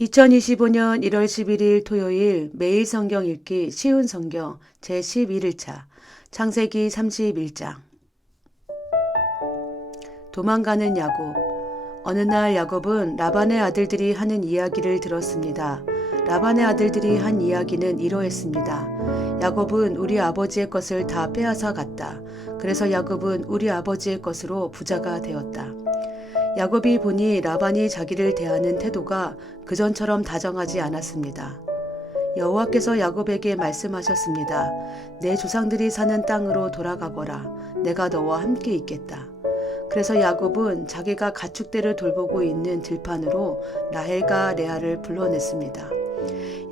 2025년 1월 11일 토요일 매일 성경 읽기 쉬운 성경 제11일차 창세기 31장. 도망가는 야곱. 어느 날 야곱은 라반의 아들들이 하는 이야기를 들었습니다. 라반의 아들들이 한 이야기는 이러했습니다. 야곱은 우리 아버지의 것을 다 빼앗아 갔다. 그래서 야곱은 우리 아버지의 것으로 부자가 되었다. 야곱이 보니 라반이 자기를 대하는 태도가 그전처럼 다정하지 않았습니다. 여호와께서 야곱에게 말씀하셨습니다. 내 조상들이 사는 땅으로 돌아가거라. 내가 너와 함께 있겠다. 그래서 야곱은 자기가 가축대를 돌보고 있는 들판으로 라헬과 레아를 불러냈습니다.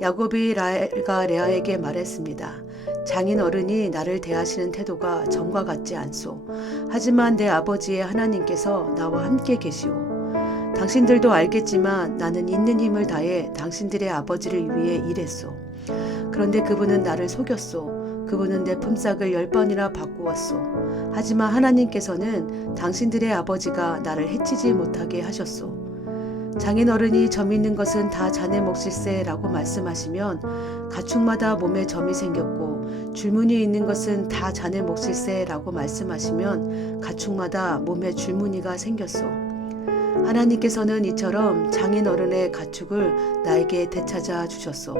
야곱이 라헬과 레아에게 말했습니다. 장인 어른이 나를 대하시는 태도가 전과 같지 않소. 하지만 내 아버지의 하나님께서 나와 함께 계시오. 당신들도 알겠지만 나는 있는 힘을 다해 당신들의 아버지를 위해 일했소. 그런데 그분은 나를 속였소. 그분은 내 품삯을 10번이나 바꾸었소. 하지만 하나님께서는 당신들의 아버지가 나를 해치지 못하게 하셨소. 장인 어른이 점 있는 것은 다 자네 몫일세 라고 말씀하시면 가축마다 몸에 점이 생겼고 줄무늬 있는 것은 다 자네 몫일세 라고 말씀하시면 가축마다 몸에 줄무늬가 생겼소. 하나님께서는 이처럼 장인 어른의 가축을 나에게 되찾아 주셨소.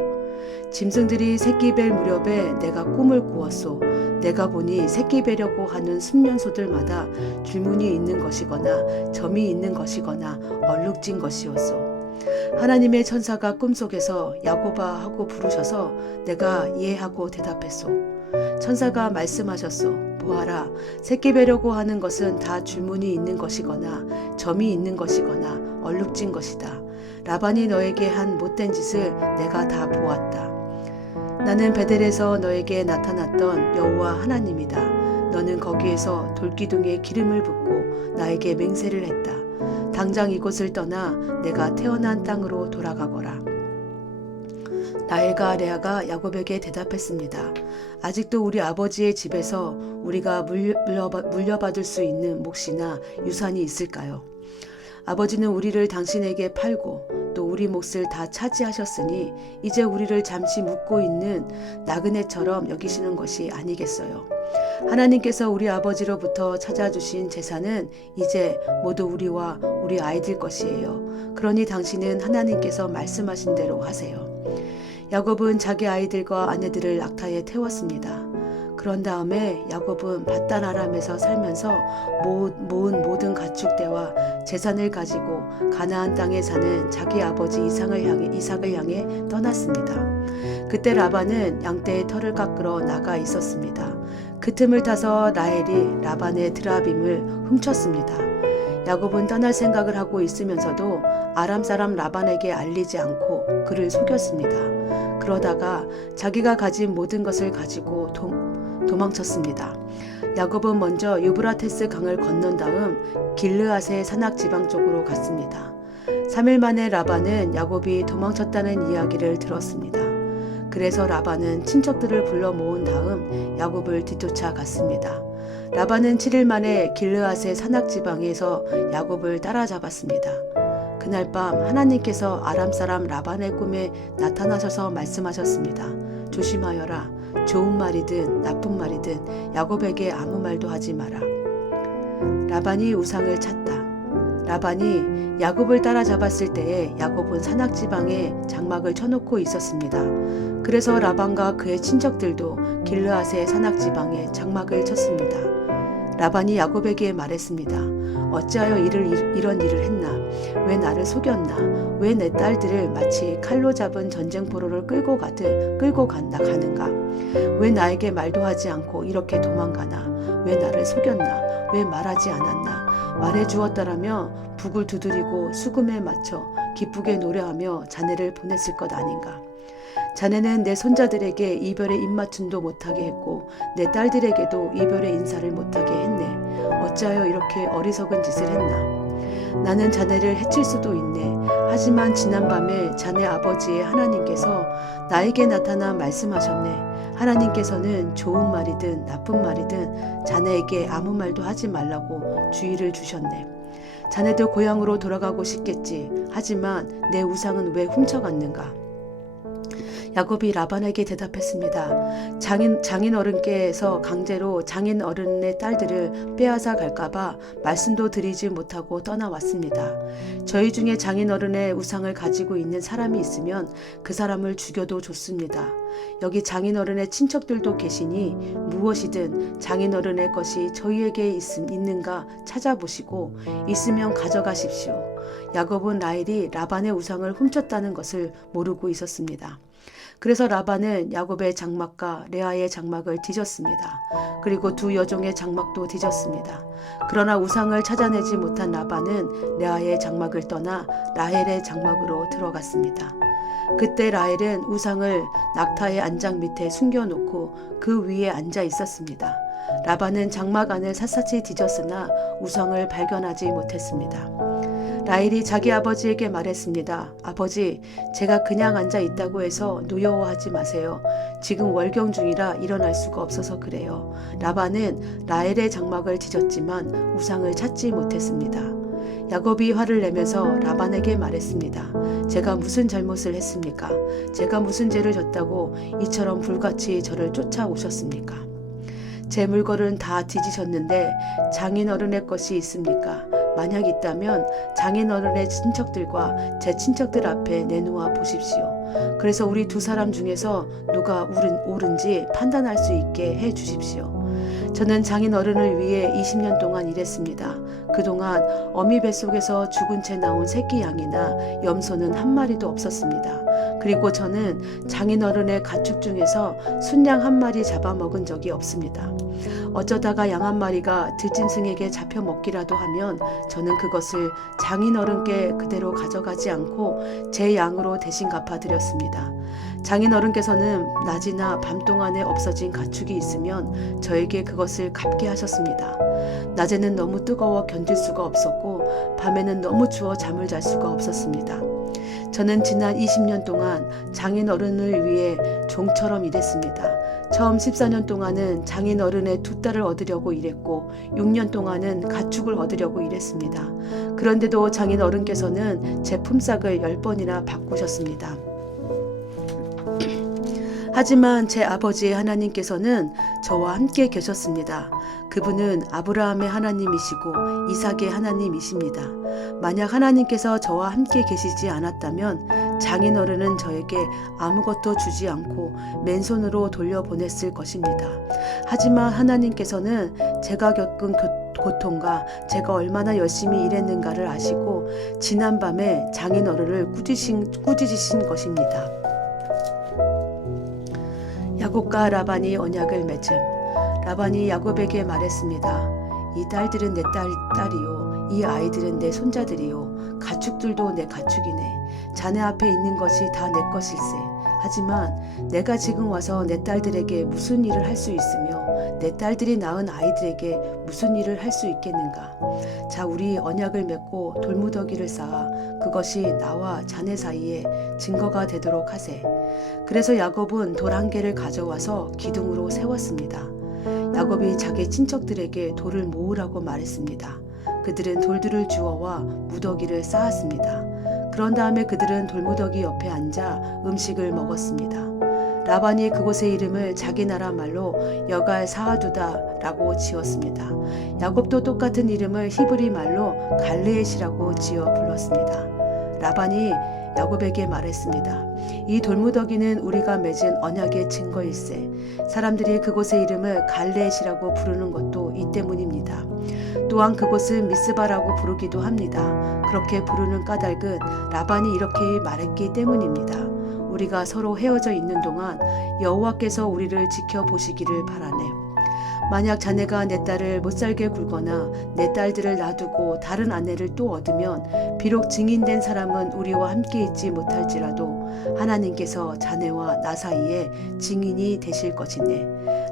짐승들이 새끼 뵐 무렵에 내가 꿈을 꾸었소. 내가 보니 새끼 베려고 하는 순년소들마다 줄무늬 있는 것이거나 점이 있는 것이거나 얼룩진 것이었소. 하나님의 천사가 꿈속에서 야곱아 하고 부르셔서 내가 예 하고 대답했소. 천사가 말씀하셨소. 보아라, 새끼 베려고 하는 것은 다 줄무늬 있는 것이거나 점이 있는 것이거나 얼룩진 것이다. 라반이 너에게 한 못된 짓을 내가 다 보았다. 나는 베델에서 너에게 나타났던 여호와 하나님이다. 너는 거기에서 돌기둥에 기름을 붓고 나에게 맹세를 했다. 당장 이곳을 떠나 내가 태어난 땅으로 돌아가거라. 라헬과 레아가 야곱에게 대답했습니다. 아직도 우리 아버지의 집에서 우리가 물려받을 수 있는 몫이나 유산이 있을까요? 아버지는 우리를 당신에게 팔고 또 우리 몫을 다 차지하셨으니 이제 우리를 잠시 묵고 있는 나그네처럼 여기시는 것이 아니겠어요. 하나님께서 우리 아버지로부터 찾아주신 재산은 이제 모두 우리와 우리 아이들 것이에요. 그러니 당신은 하나님께서 말씀하신 대로 하세요. 야곱은 자기 아이들과 아내들을 낙타에 태웠습니다. 그런 다음에 야곱은 밧단 아람에서 살면서 모은 모든 가축대와 재산을 가지고 가나안 땅에 사는 자기 아버지 이삭을 향해 떠났습니다. 그때 라반은 양떼의 털을 깎으러 나가 있었습니다. 그 틈을 타서 라헬이 라반의 드라빔을 훔쳤습니다. 야곱은 떠날 생각을 하고 있으면서도 아람 사람 라반에게 알리지 않고 그를 속였습니다. 그러다가 자기가 가진 모든 것을 가지고 도망쳤습니다. 야곱은 먼저 유브라테스 강을 건넌 다음 길르앗의 산악 지방 쪽으로 갔습니다. 3일 만에 라반은 야곱이 도망쳤다는 이야기를 들었습니다. 그래서 라반은 친척들을 불러 모은 다음 야곱을 뒤쫓아 갔습니다. 라반은 7일 만에 길르앗의 산악 지방에서 야곱을 따라잡았습니다. 그날 밤 하나님께서 아람 사람 라반의 꿈에 나타나셔서 말씀하셨습니다. 조심하여라. 좋은 말이든 나쁜 말이든 야곱에게 아무 말도 하지 마라. 라반이 우상을 찾다. 라반이 야곱을 따라잡았을 때에 야곱은 산악지방에 장막을 쳐놓고 있었습니다. 그래서 라반과 그의 친척들도 길르앗의 산악지방에 장막을 쳤습니다. 라반이 야곱에게 말했습니다. 어찌하여 이런 일을 했나? 왜 나를 속였나? 왜 내 딸들을 마치 칼로 잡은 전쟁포로를 끌고 가는가? 왜 나에게 말도 하지 않고 이렇게 도망가나? 왜 나를 속였나? 왜 말하지 않았나? 말해주었더라며 북을 두드리고 수금에 맞춰 기쁘게 노래하며 자네를 보냈을 것 아닌가? 자네는 내 손자들에게 이별의 입맞춤도 못하게 했고 내 딸들에게도 이별의 인사를 못하게 했네. 어찌하여 이렇게 어리석은 짓을 했나? 나는 자네를 해칠 수도 있네. 하지만 지난밤에 자네 아버지의 하나님께서 나에게 나타나 말씀하셨네. 하나님께서는 좋은 말이든 나쁜 말이든 자네에게 아무 말도 하지 말라고 주의를 주셨네. 자네도 고향으로 돌아가고 싶겠지. 하지만 내 우상은 왜 훔쳐갔는가? 야곱이 라반에게 대답했습니다. 장인 어른께서 강제로 장인 어른의 딸들을 빼앗아 갈까봐 말씀도 드리지 못하고 떠나왔습니다. 저희 중에 장인 어른의 우상을 가지고 있는 사람이 있으면 그 사람을 죽여도 좋습니다. 여기 장인 어른의 친척들도 계시니 무엇이든 장인 어른의 것이 저희에게 있는가 찾아보시고 있으면 가져가십시오. 야곱은 라헬이 라반의 우상을 훔쳤다는 것을 모르고 있었습니다. 그래서 라반은 야곱의 장막과 레아의 장막을 뒤졌습니다. 그리고 두 여종의 장막도 뒤졌습니다. 그러나 우상을 찾아내지 못한 라반은 레아의 장막을 떠나 라헬의 장막으로 들어갔습니다. 그때 라헬은 우상을 낙타의 안장 밑에 숨겨놓고 그 위에 앉아 있었습니다. 라반은 장막 안을 샅샅이 뒤졌으나 우상을 발견하지 못했습니다. 라헬이 자기 아버지에게 말했습니다. 아버지, 제가 그냥 앉아 있다고 해서 노여워하지 마세요. 지금 월경 중이라 일어날 수가 없어서 그래요. 라반은 라헬의 장막을 뒤졌지만 우상을 찾지 못했습니다. 야곱이 화를 내면서 라반에게 말했습니다. 제가 무슨 잘못을 했습니까? 제가 무슨 죄를 졌다고 이처럼 불같이 저를 쫓아오셨습니까? 제 물건은 다 뒤지셨는데 장인 어른의 것이 있습니까? 만약 있다면 장인 어른의 친척들과 제 친척들 앞에 내놓아 보십시오. 그래서 우리 두 사람 중에서 누가 옳은지 판단할 수 있게 해 주십시오. 저는 장인 어른을 위해 20년 동안 일했습니다. 그동안 어미 뱃속에서 죽은 채 나온 새끼 양이나 염소는 한 마리도 없었습니다. 그리고 저는 장인 어른의 가축 중에서 순양 한 마리 잡아먹은 적이 없습니다. 어쩌다가 양 한 마리가 들짐승에게 잡혀 먹기라도 하면 저는 그것을 장인 어른께 그대로 가져가지 않고 제 양으로 대신 갚아드렸습니다. 장인 어른께서는 낮이나 밤 동안에 없어진 가축이 있으면 저에게 그것을 갚게 하셨습니다. 낮에는 너무 뜨거워 견딜 수가 없었고 밤에는 너무 추워 잠을 잘 수가 없었습니다. 저는 지난 20년 동안 장인 어른을 위해 종처럼 일했습니다. 처음 14년 동안은 장인 어른의 두 딸을 얻으려고 일했고 6년 동안은 가축을 얻으려고 일했습니다. 그런데도 장인 어른께서는 제 품삯을 10번이나 바꾸셨습니다. 하지만 제 아버지 하나님께서는 저와 함께 계셨습니다. 그분은 아브라함의 하나님이시고 이삭의 하나님이십니다. 만약 하나님께서 저와 함께 계시지 않았다면 장인 어른은 저에게 아무것도 주지 않고 맨손으로 돌려보냈을 것입니다. 하지만 하나님께서는 제가 겪은 고통과 제가 얼마나 열심히 일했는가를 아시고 지난밤에 장인 어른을 꾸짖으신 것입니다. 야곱과 라반이 언약을 맺음. 라반이 야곱에게 말했습니다. 이 딸들은 내 딸이요, 이 아이들은 내 손자들이요, 가축들도 내 가축이네. 자네 앞에 있는 것이 다 내 것일세. 하지만 내가 지금 와서 내 딸들에게 무슨 일을 할 수 있으며 내 딸들이 낳은 아이들에게 무슨 일을 할 수 있겠는가? 자, 우리 언약을 맺고 돌무더기를 쌓아 그것이 나와 자네 사이에 증거가 되도록 하세. 그래서 야곱은 돌 한 개를 가져와서 기둥으로 세웠습니다. 야곱이 자기 친척들에게 돌을 모으라고 말했습니다. 그들은 돌들을 주워와 무더기를 쌓았습니다. 그런 다음에 그들은 돌무더기 옆에 앉아 음식을 먹었습니다. 라반이 그곳의 이름을 자기 나라 말로 여갈 사하두다라고 지었습니다. 야곱도 똑같은 이름을 히브리 말로 갈르엣이라고 지어 불렀습니다. 라반이 야곱에게 말했습니다. 이 돌무더기는 우리가 맺은 언약의 증거일세. 사람들이 그곳의 이름을 갈르엣이라고 부르는 것도 이 때문입니다. 또한 그곳은 미스바라고 부르기도 합니다. 그렇게 부르는 까닭은 라반이 이렇게 말했기 때문입니다. 우리가 서로 헤어져 있는 동안 여호와께서 우리를 지켜보시기를 바라네. 만약 자네가 내 딸을 못살게 굴거나 내 딸들을 놔두고 다른 아내를 또 얻으면 비록 증인된 사람은 우리와 함께 있지 못할지라도 하나님께서 자네와 나 사이에 증인이 되실 것이네.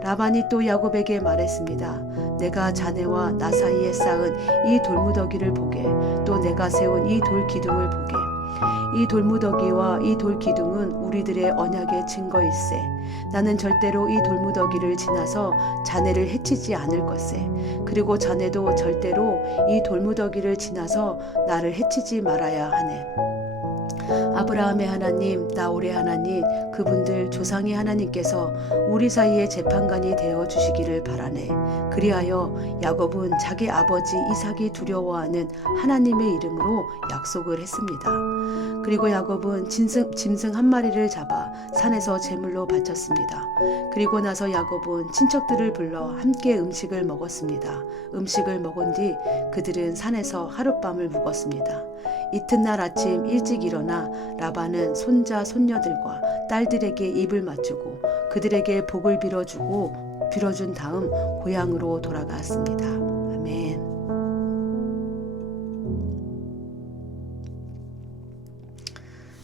라반이 또 야곱에게 말했습니다. 내가 자네와 나 사이에 쌓은 이 돌무더기를 보게, 또 내가 세운 이 돌 기둥을 보게. 이 돌무더기와 이 돌기둥은 우리들의 언약의 증거일세. 나는 절대로 이 돌무더기를 지나서 자네를 해치지 않을 것세. 그리고 자네도 절대로 이 돌무더기를 지나서 나를 해치지 말아야 하네. 아브라함의 하나님, 나홀의 하나님, 그분들 조상의 하나님께서 우리 사이에 재판관이 되어 주시기를 바라네. 그리하여 야곱은 자기 아버지 이삭이 두려워하는 하나님의 이름으로 약속을 했습니다. 그리고 야곱은 짐승 한 마리를 잡아 산에서 제물로 바쳤습니다. 그리고 나서 야곱은 친척들을 불러 함께 음식을 먹었습니다. 음식을 먹은 뒤 그들은 산에서 하룻밤을 묵었습니다. 이튿날 아침 일찍 일어나 라반은 손자 손녀들과 딸들에게 입을 맞추고 그들에게 복을 빌어준 다음 고향으로 돌아갔습니다. 아멘.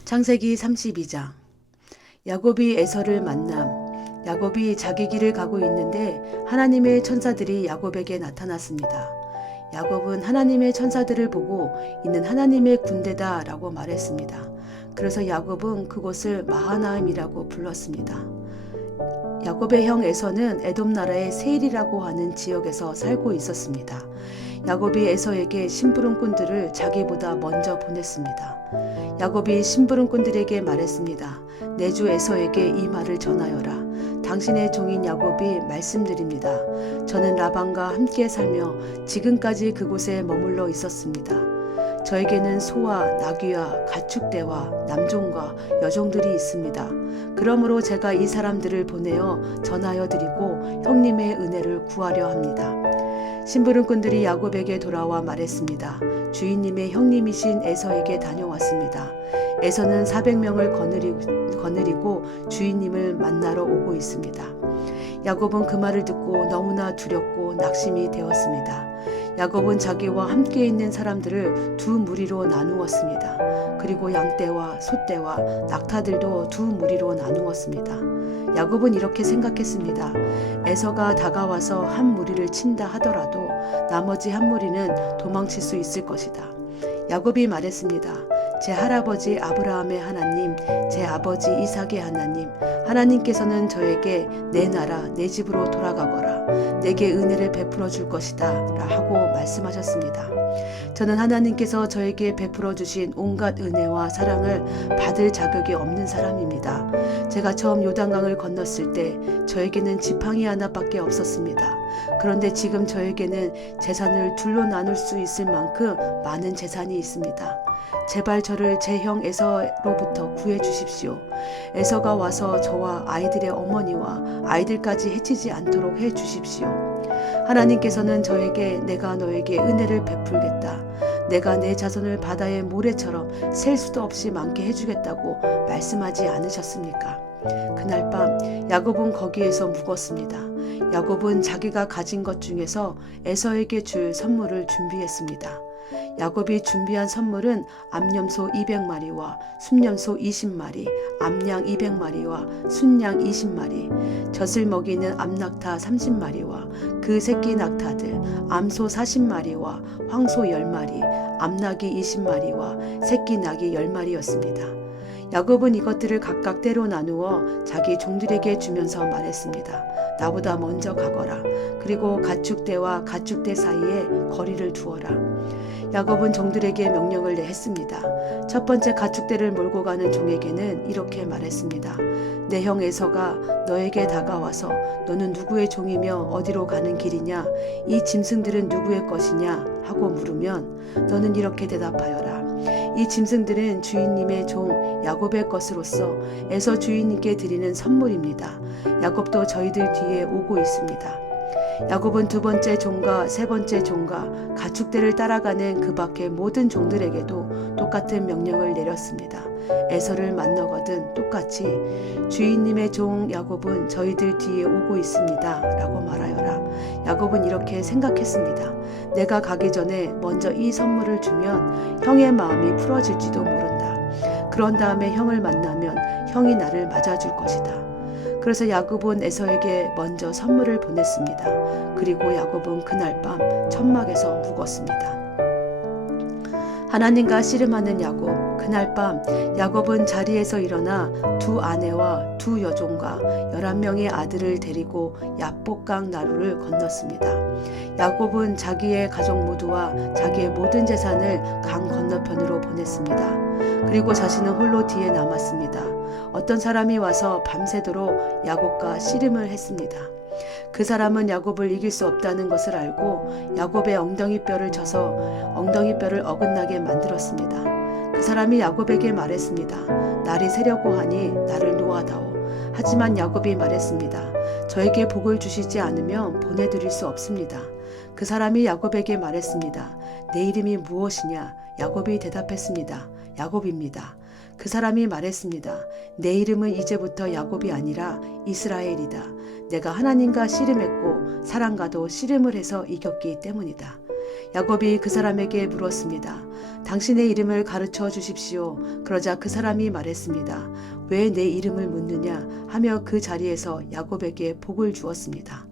창세기 32장. 야곱이 에서를 만남. 야곱이 자기 길을 가고 있는데 하나님의 천사들이 야곱에게 나타났습니다. 야곱은 하나님의 천사들을 보고 이는 하나님의 군대다 라고 말했습니다. 그래서 야곱은 그곳을 마하나임이라고 불렀습니다. 야곱의 형 에서는 에돔 나라의 세일이라고 하는 지역에서 살고 있었습니다. 야곱이 에서에게 심부름꾼들을 자기보다 먼저 보냈습니다. 야곱이 심부름꾼들에게 말했습니다. 내 주 에서에게 이 말을 전하여라. 당신의 종인 야곱이 말씀드립니다. 저는 라반과 함께 살며 지금까지 그곳에 머물러 있었습니다. 저에게는 소와 나귀와 가축대와 남종과 여종들이 있습니다. 그러므로 제가 이 사람들을 보내어 전하여 드리고 형님의 은혜를 구하려 합니다. 심부름꾼들이 야곱에게 돌아와 말했습니다. 주인님의 형님이신 에서에게 다녀왔습니다. 에서는 400명을 거느리고 주인님을 만나러 오고 있습니다. 야곱은 그 말을 듣고 너무나 두렵고 낙심이 되었습니다. 야곱은 자기와 함께 있는 사람들을 두 무리로 나누었습니다. 그리고 양떼와 소떼와 낙타들도 두 무리로 나누었습니다. 야곱은 이렇게 생각했습니다. 에서가 다가와서 한 무리를 친다 하더라도 나머지 한 무리는 도망칠 수 있을 것이다. 야곱이 말했습니다. 제 할아버지 아브라함의 하나님, 제 아버지 이삭의 하나님, 하나님께서는 저에게 내 나라, 내 집으로 돌아가거라. 내게 은혜를 베풀어 줄 것이다. 라고 말씀하셨습니다. 저는 하나님께서 저에게 베풀어 주신 온갖 은혜와 사랑을 받을 자격이 없는 사람입니다. 제가 처음 요단강을 건넜을 때 저에게는 지팡이 하나밖에 없었습니다. 그런데 지금 저에게는 재산을 둘로 나눌 수 있을 만큼 많은 재산이 있습니다. 제발 저를 제 형 에서로부터 구해 주십시오. 에서가 와서 저와 아이들의 어머니와 아이들까지 해치지 않도록 해 주십시오. 하나님께서는 저에게 내가 너에게 은혜를 베풀겠다. 내가 내 자손을 바다의 모래처럼 셀 수도 없이 많게 해주겠다고 말씀하지 않으셨습니까? 그날 밤 야곱은 거기에서 묵었습니다. 야곱은 자기가 가진 것 중에서 에서에게 줄 선물을 준비했습니다. 야곱이 준비한 선물은 암염소 200마리와 순염소 20마리, 암양 200마리와 순양 20마리, 젖을 먹이는 암낙타 30마리와 그 새끼 낙타들, 암소 40마리와 황소 10마리, 암낙이 20마리와 새끼 낙이 10마리였습니다. 야곱은 이것들을 각각 때로 나누어 자기 종들에게 주면서 말했습니다. 나보다 먼저 가거라. 그리고 가축대와 가축대 사이에 거리를 두어라. 야곱은 종들에게 명령을 했습니다. 첫 번째 가축대를 몰고 가는 종에게는 이렇게 말했습니다. 내 형 에서가 너에게 다가와서 너는 누구의 종이며 어디로 가는 길이냐? 이 짐승들은 누구의 것이냐? 하고 물으면 너는 이렇게 대답하여라. 이 짐승들은 주인님의 종 야곱의 것으로서 에서 주인님께 드리는 선물입니다. 야곱도 저희들 뒤에 오고 있습니다. 야곱은 두 번째 종과 세 번째 종과 가축대를 따라가는 그 밖의 모든 종들에게도 똑같은 명령을 내렸습니다. 에서를 만나거든 똑같이 주인님의 종 야곱은 저희들 뒤에 오고 있습니다. 라고 말하여라. 야곱은 이렇게 생각했습니다. 내가 가기 전에 먼저 이 선물을 주면 형의 마음이 풀어질지도 모른다. 그런 다음에 형을 만나면 형이 나를 맞아줄 것이다. 그래서 야곱은 에서에게 먼저 선물을 보냈습니다. 그리고 야곱은 그날 밤 천막에서 묵었습니다. 하나님과 씨름하는 야곱, 그날 밤 야곱은 자리에서 일어나 두 아내와 두 여종과 11명의 아들을 데리고 야복강 나루를 건넜습니다. 야곱은 자기의 가족 모두와 자기의 모든 재산을 강 건너편으로 보냈습니다. 그리고 자신은 홀로 뒤에 남았습니다. 어떤 사람이 와서 밤새도록 야곱과 씨름을 했습니다. 그 사람은 야곱을 이길 수 없다는 것을 알고 야곱의 엉덩이뼈를 쳐서 엉덩이뼈를 어긋나게 만들었습니다. 그 사람이 야곱에게 말했습니다. 날이 새려고 하니 나를 놓아다오. 하지만 야곱이 말했습니다. 저에게 복을 주시지 않으면 보내드릴 수 없습니다. 그 사람이 야곱에게 말했습니다. 내 이름이 무엇이냐? 야곱이 대답했습니다. 야곱입니다. 그 사람이 말했습니다. 내 이름은 이제부터 야곱이 아니라 이스라엘이다. 내가 하나님과 씨름했고 사람과도 씨름을 해서 이겼기 때문이다. 야곱이 그 사람에게 물었습니다. 당신의 이름을 가르쳐 주십시오. 그러자 그 사람이 말했습니다. 왜 내 이름을 묻느냐 하며 그 자리에서 야곱에게 복을 주었습니다.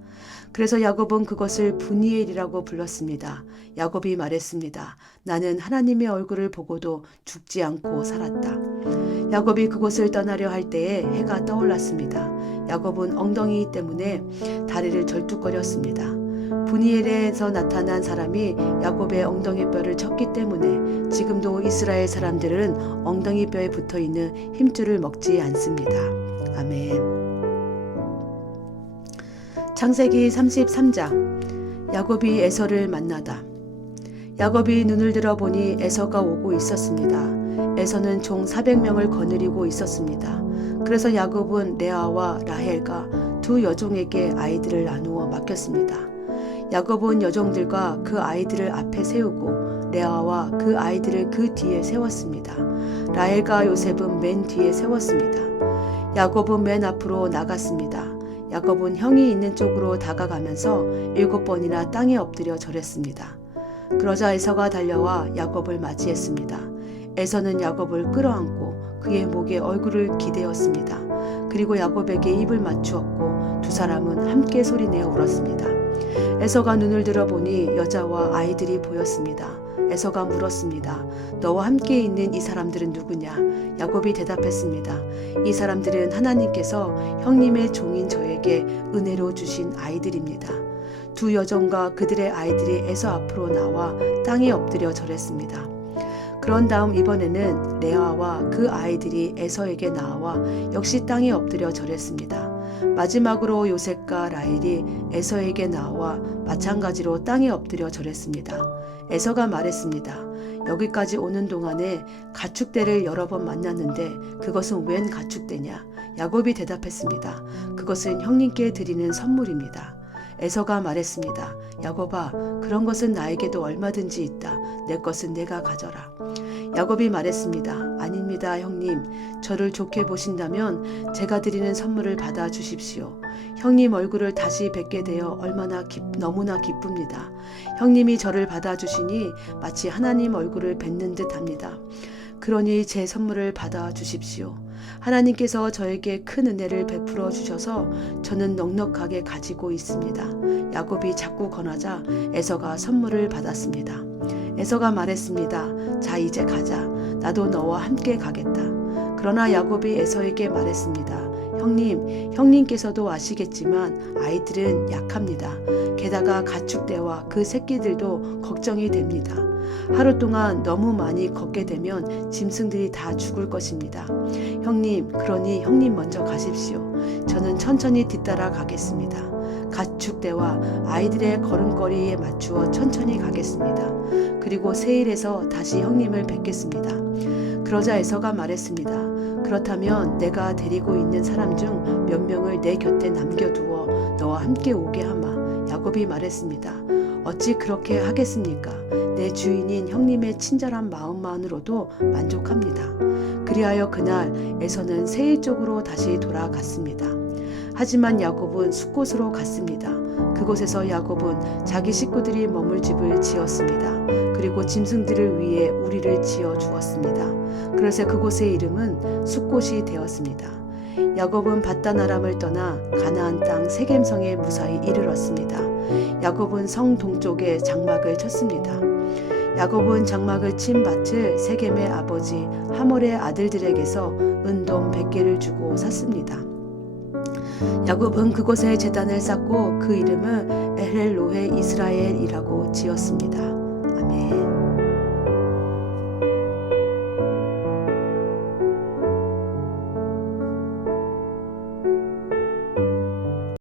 그래서 야곱은 그것을 브니엘이라고 불렀습니다. 야곱이 말했습니다. 나는 하나님의 얼굴을 보고도 죽지 않고 살았다. 야곱이 그곳을 떠나려 할 때에 해가 떠올랐습니다. 야곱은 엉덩이 때문에 다리를 절뚝거렸습니다. 브니엘에서 나타난 사람이 야곱의 엉덩이뼈를 쳤기 때문에 지금도 이스라엘 사람들은 엉덩이뼈에 붙어있는 힘줄을 먹지 않습니다. 아멘. 창세기 33장 야곱이 에서를 만나다. 야곱이 눈을 들어보니 에서가 오고 있었습니다. 에서는 총 400명을 거느리고 있었습니다. 그래서 야곱은 레아와 라헬과 두 여종에게 아이들을 나누어 맡겼습니다. 야곱은 여종들과 그 아이들을 앞에 세우고 레아와 그 아이들을 그 뒤에 세웠습니다. 라헬과 요셉은 맨 뒤에 세웠습니다. 야곱은 맨 앞으로 나갔습니다. 야곱은 형이 있는 쪽으로 다가가면서 7번이나 땅에 엎드려 절했습니다. 그러자 에서가 달려와 야곱을 맞이했습니다. 에서는 야곱을 끌어안고 그의 목에 얼굴을 기대었습니다. 그리고 야곱에게 입을 맞추었고 두 사람은 함께 소리내어 울었습니다. 에서가 눈을 들어보니 여자와 아이들이 보였습니다. 에서가 물었습니다. 너와 함께 있는 이 사람들은 누구냐? 야곱이 대답했습니다. 이 사람들은 하나님께서 형님의 종인 저에게 은혜로 주신 아이들입니다. 두 여종과 그들의 아이들이 에서 앞으로 나와 땅에 엎드려 절했습니다. 그런 다음 이번에는 레아와 그 아이들이 에서에게 나와 역시 땅에 엎드려 절했습니다. 마지막으로 요셉과 라헬이 에서에게 나와 마찬가지로 땅에 엎드려 절했습니다. 에서가 말했습니다. 여기까지 오는 동안에 가축대를 여러 번 만났는데 그것은 웬 가축대냐? 야곱이 대답했습니다. 그것은 형님께 드리는 선물입니다. 에서가 말했습니다. 야곱아, 그런 것은 나에게도 얼마든지 있다. 내 것은 내가 가져라. 야곱이 말했습니다. 아닙니다, 형님. 저를 좋게 보신다면 제가 드리는 선물을 받아 주십시오. 형님 얼굴을 다시 뵙게 되어 너무나 기쁩니다. 형님이 저를 받아 주시니 마치 하나님 얼굴을 뵙는 듯 합니다. 그러니 제 선물을 받아 주십시오. 하나님께서 저에게 큰 은혜를 베풀어 주셔서 저는 넉넉하게 가지고 있습니다. 야곱이 자꾸 권하자 에서가 선물을 받았습니다. 에서가 말했습니다. 자, 이제 가자. 나도 너와 함께 가겠다. 그러나 야곱이 에서에게 말했습니다. 형님께서도 아시겠지만 아이들은 약합니다. 게다가 가축대와 그 새끼들도 걱정이 됩니다. 하루 동안 너무 많이 걷게 되면 짐승들이 다 죽을 것입니다. 그러니 형님 먼저 가십시오. 저는 천천히 뒤따라 가겠습니다. 가축대와 아이들의 걸음걸이에 맞추어 천천히 가겠습니다. 그리고 세일에서 다시 형님을 뵙겠습니다. 그러자 에서가 말했습니다. 그렇다면 내가 데리고 있는 사람 중 몇 명을 내 곁에 남겨두어 너와 함께 오게 하마. 야곱이 말했습니다. 어찌 그렇게 하겠습니까? 내 주인인 형님의 친절한 마음만으로도 만족합니다. 그리하여 그날 에서는 세일 쪽으로 다시 돌아갔습니다. 하지만 야곱은 숫곳으로 갔습니다. 그곳에서 야곱은 자기 식구들이 머물 집을 지었습니다. 그리고 짐승들을 위해 우리를 지어 주었습니다. 그래서 그곳의 이름은 숫곳이 되었습니다. 야곱은 밧단 아람을 떠나 가나안 땅 세겜성에 무사히 이르렀습니다. 야곱은 성 동쪽에 장막을 쳤습니다. 야곱은 장막을 친 밭을 세겜의 아버지 하몰의 아들들에게서 은돈 100개를 주고 샀습니다. 야곱은 그곳에 제단을 쌓고 그 이름을 엘헬로헤 이스라엘이라고 지었습니다. 아멘.